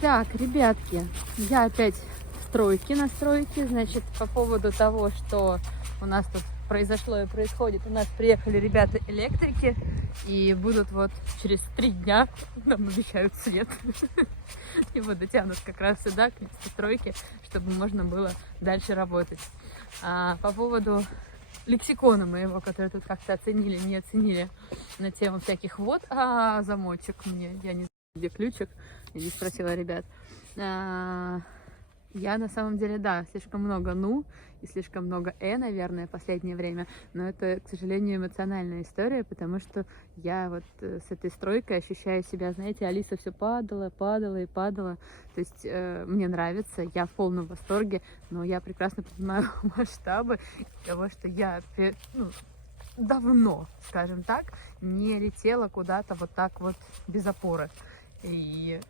Так, ребятки, я опять в стройке на стройке. Значит, по поводу того, что у нас тут произошло и происходит, у нас приехали ребята-электрики и будут вот через 3 дня, нам обещают свет, и вот дотянут как раз сюда, к стройке, чтобы можно было дальше работать. А по поводу лексикона моего, который тут как-то оценили, не оценили на тему всяких вот, замочек мне, я не знаю, где ключик, я не спросила ребят. Я на самом деле, да, слишком много «ну» и слишком много наверное, в последнее время, но это, к сожалению, эмоциональная история, потому что я вот с этой стройкой ощущаю себя, знаете, Алиса все падала, падала и падала, то есть мне нравится, я в полном восторге, но я прекрасно понимаю масштабы того, что я, давно, скажем так, не летела куда-то вот так вот без опоры. И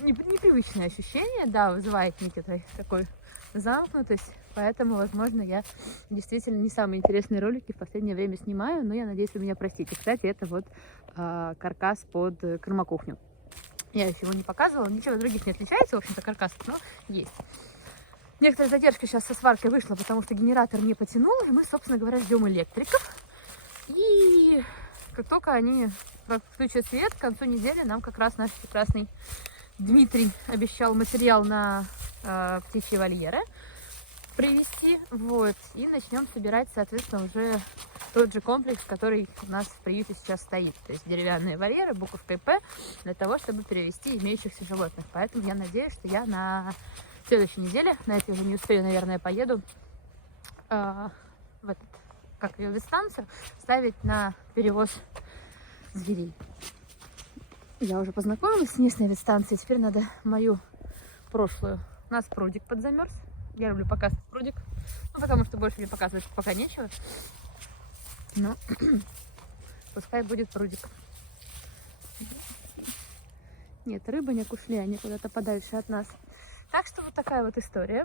непривычное ощущение, да, вызывает некий такой замкнутость, поэтому, возможно, я действительно не самые интересные ролики в последнее время снимаю, но я надеюсь, вы меня простите. Кстати, это вот каркас под кормокухню. Я еще его не показывала, ничего от других не отличается, в общем-то, каркас, но есть. Некоторая задержка сейчас со сваркой вышла, потому что генератор не потянул, и мы, собственно говоря, ждем электриков. И как только они включат свет, к концу недели нам как раз наш прекрасный Дмитрий обещал материал на птичьи вольеры привезти, вот, и начнем собирать, соответственно, уже тот же комплекс, который у нас в приюте сейчас стоит, то есть деревянные вольеры, буковкой «П», для того, чтобы перевести имеющихся животных. Поэтому я надеюсь, что я на следующей неделе, на этой уже не успею, наверное, поеду в этот, как ее, ветстанцию, ставить на перевоз зверей. Я уже познакомилась с местной ветстанцией, теперь надо мою прошлую. У нас прудик подзамерз. Я люблю показывать прудик, потому что больше мне показывать пока нечего. Но пускай будет прудик. Нет, рыбы не ушли, они куда-то подальше от нас. Так что вот такая вот история.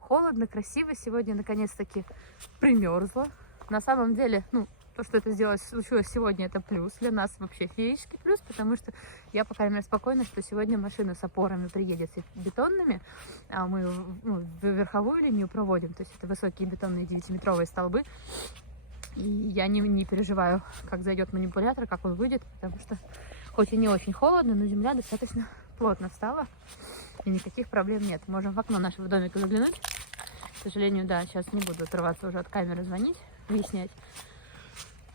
Холодно, красиво. Сегодня наконец-таки примерзло. На самом деле, то, что это случилось сегодня, это плюс. Для нас вообще феерический плюс, потому что я, по крайней мере, спокойна, что сегодня машина с опорами приедет бетонными, а мы верховую линию проводим, то есть это высокие бетонные 9-метровые столбы. И я не переживаю, как зайдет манипулятор, как он выйдет, потому что хоть и не очень холодно, но земля достаточно плотно встала, и никаких проблем нет. Можем в окно нашего домика заглянуть. К сожалению, да, сейчас не буду отрываться уже от камеры, звонить, выяснять,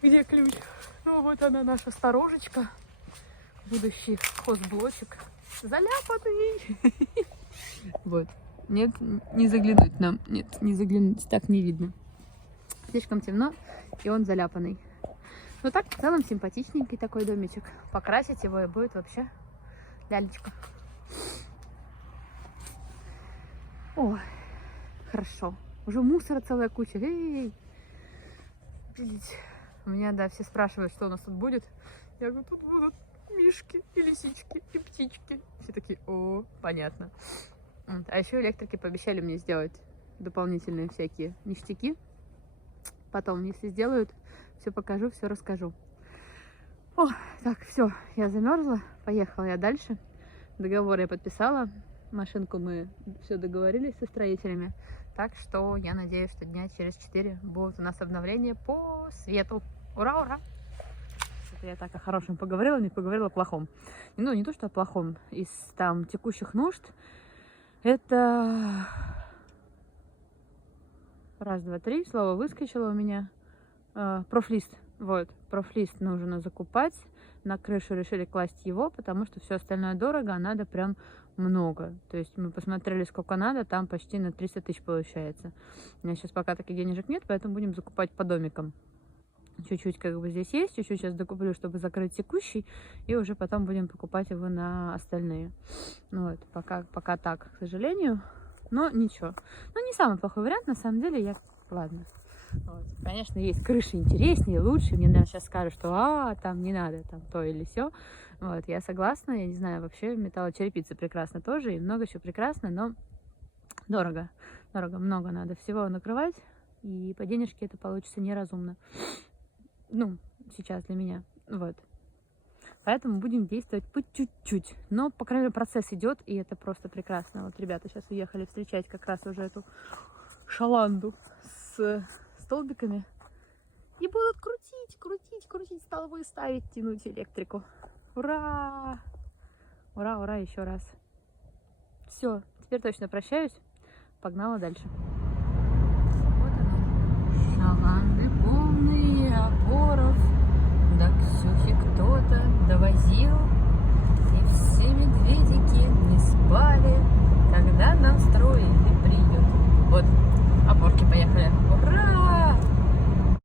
где ключ. Ну вот она, наша сторожечка, будущий хозблочек, заляпанный. Вот. Нет, не заглянуть нам. Нет, не заглянуть, так не видно. Слишком темно, и он заляпанный. Но так, в целом, симпатичненький такой домичек. Покрасить его, и будет вообще лялечка. Ой, хорошо. Уже мусора целая куча. Эй! Видите? У меня, да, все спрашивают, что у нас тут будет. Я говорю, тут будут мишки и лисички и птички. Все такие, о, понятно. А еще электрики пообещали мне сделать дополнительные всякие ништяки. Потом, если сделают, все покажу, все расскажу. О, так, все, я замерзла. Поехала я дальше. Договор я подписала. Машинку мы все договорились со строителями. Так что я надеюсь, что дня через 4 будут у нас обновления по свету. Ура, ура! Это я так о хорошем поговорила, не поговорила о плохом. Не то, что о плохом. Из там текущих нужд это... Раз, два, три. Слово выскочило у меня. Профлист. Вот, профлист нужно закупать. На крышу решили класть его, потому что все остальное дорого, а надо прям много. То есть мы посмотрели, сколько надо, там почти на 300 тысяч получается. У меня сейчас пока таких денежек нет, поэтому будем закупать по домикам. Чуть-чуть как бы здесь есть, чуть-чуть сейчас докуплю, чтобы закрыть текущий, и уже потом будем покупать его на остальные. Вот, пока так, к сожалению, но ничего. Не самый плохой вариант, на самом деле, ладно. Вот. Конечно, есть крыши интереснее, лучше. Мне, наверное, сейчас скажут, что там не надо, там то или сё. Вот, я согласна, я не знаю, вообще металлочерепица прекрасно тоже, и много еще прекрасно, но дорого. Дорого, много надо всего накрывать, и по денежке это получится неразумно. Сейчас для меня. Вот. Поэтому будем действовать по чуть-чуть. Но, по крайней мере, процесс идет, и это просто прекрасно. Вот ребята сейчас уехали встречать как раз уже эту шаланду с столбиками. И будут крутить столбы, ставить, тянуть электрику. Ура! Ура, ура, еще раз. Все, теперь точно прощаюсь. Погнала дальше. Вот оно. Шаланды полные опоров. Да Ксюхи кто-то довозил.